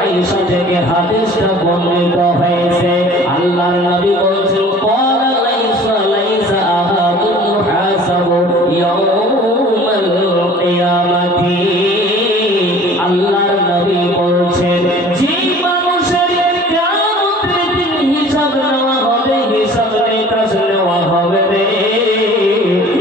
আয়েশা থেকে হাদিসটা বর্ণিত হয়েছে। আল্লাহর নবী বলছেন ক্বালা লাইসা আহাদুন মুহাসাবু ইয়াউমাল কিয়ামাতি। আল্লাহর নবী বলছেন যে মানুষের কিয়ামতের দিন হিসাব নেওয়া হবে, হিসাব নিকাশ নেওয়া হবে রে,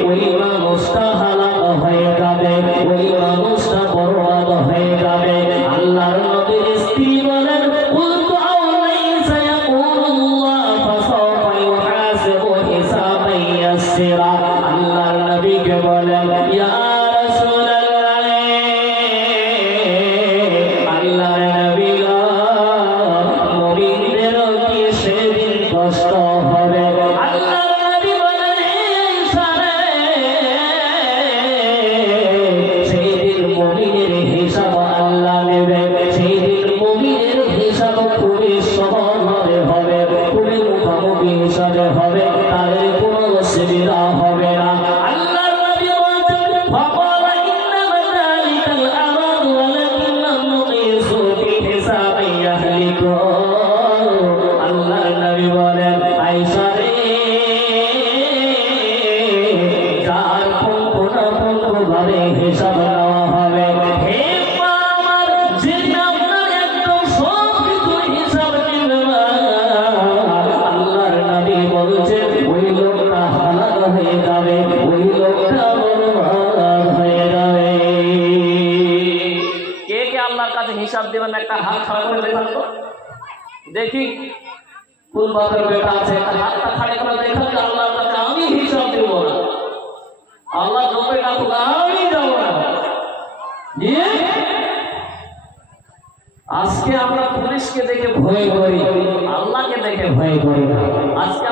ওই মানুষটা হালাক হয়ে যাবে, ওই মানুষটা বরবাদ হয়ে যাবে। আল্লাহর নবীর স্ত্রী বলেন কুলতু আওলাইসা ইয়াকুলুল্লাহ ফাসাওফা ইউহাসিবু হিসাবান ইয়াসিরা। আল্লাহর নবীকে বলেন ইয়া রাসূলুল্লাহ, আল্লাহর নবী গো, মুমিনদের কি সেদিন কষ্ট হবে? আল্লাহর নবী বলেন সেদিন মুমিনের হিসাব আল্লাহ নেবে, সেদিন মুমিনের হিসাব খুবই সহজভাবে হবে, খুবই মুখামুখি হিসাবে হবে, তাদের কোনো অসুবিধা হবে না। আল্লাহর নবী বলেন ফাকালা ইন্নামা যালিকাল আমাদ ওয়ালাকিন্না নুকিসু ফি হিসাবি আহলিকুম। আল্লাহর নবী বলেন আয়েশা রে, যার পুঙ্খানুপুঙ্খভাবে হিসাব নেওয়া হবে, হে মা আমার, যিনি আপনার একদম সব কিছু হিসাব নেবে না, আল্লাহর নবী বলছেন ওই লোকটা হালাক হয়ে যাবে, ওই লোকটা বরবাদ হয়ে যাবে। কে কে আল্লাহর কাছে হিসাব দেবেন? একটা হাত খাড়া করে দেখান তো দেখি। কোন বাপের বেটা আছে একটা হাতটা খাড়া করে দেখান যে আল্লাহর কাছে আমি হিসাব দেব না, আল্লাহ যত ডাকুক আমি যাব না। আজকে আমরা পুলিশকে দেখে ভয় করি, আল্লাহকে দেখে ভয় করি না। আজকে